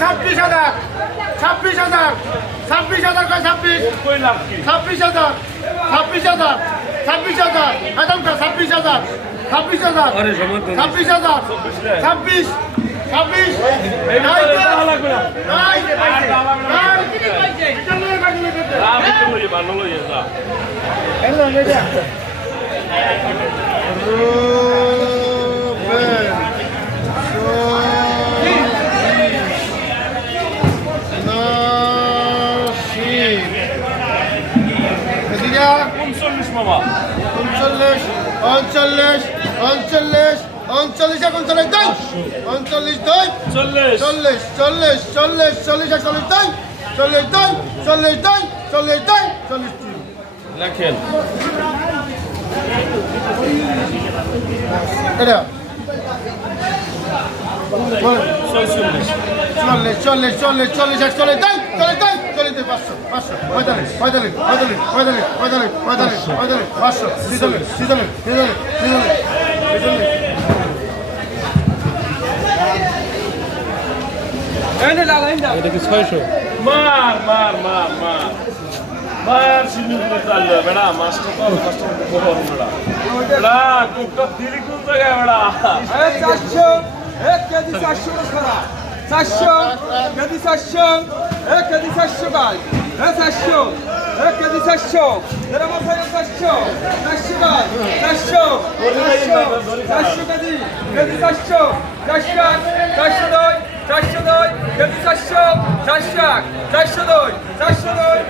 ছাব্বিশ হাজার ছাব্বিশ হাজার ছাব্বিশ হাজার ছাব্বিশ ছাব্বিশ হাজার ছাব্বিশ হাজার ছাব্বিশ হাজার একদম ছাব্বিশ হাজার ছাব্বিশ হাজার ছাব্বিশ হাজার ছাব্বিশ ছাব্বিশ নাই, উনচল্লিশ উনচল্লিশ উনচল্লিশ উনচল্লিশ এখন চল্লিশ দুই উনচল্লিশ দুই চল্লিশ চল্লিশ চল্লিশ চল্লিশ একচল্লিশ দুই চল্লিশ দুই চল্লিশ দুই চল্লিশ দুই চল্লিশ লেখেন এটা? চল্লিশ চল্লিশ চল্লিশ চল্লিশ এক চল্লিশ দুই চল্লিশ দুই চল্লিশ দুই পাঁচশো পাঁচশো পঁয়তাল্লিশ পঁয়তাল্লিশ পঁয়তাল্লিশ পঁয়তাল্লিশ পঁয়তাল্লিশ পঁয়তাল্লিশ পঁয়তাল্লিশ পাঁচশো ছিচল্লিশ ছিচল্লিশ ছিচল্লিশ ছিচল্লিশ ছিচল্লিশ। এটা কি ছয়শো? মার মার মার মার। মার সিন্ধু করে চাললো বেড়া মাছটা তো মাছটা খবর বেড়া বেড়া কুকটা দিলি কোন জায়গায় বেড়া চারশো এক কেজি চারশো ছাড়া চারশো কেজি চারশো এক কেজি চারশো গাছ হ্যাঁ চারশো এক কেজি চারশো এর আমার চারশো চারশো গাছ চারশো চারশো কেজি কেজি চারশো চারশো চারশো দুই চারশো দুই কেজি চারশো চারশো চারশো দুই চারশো দুই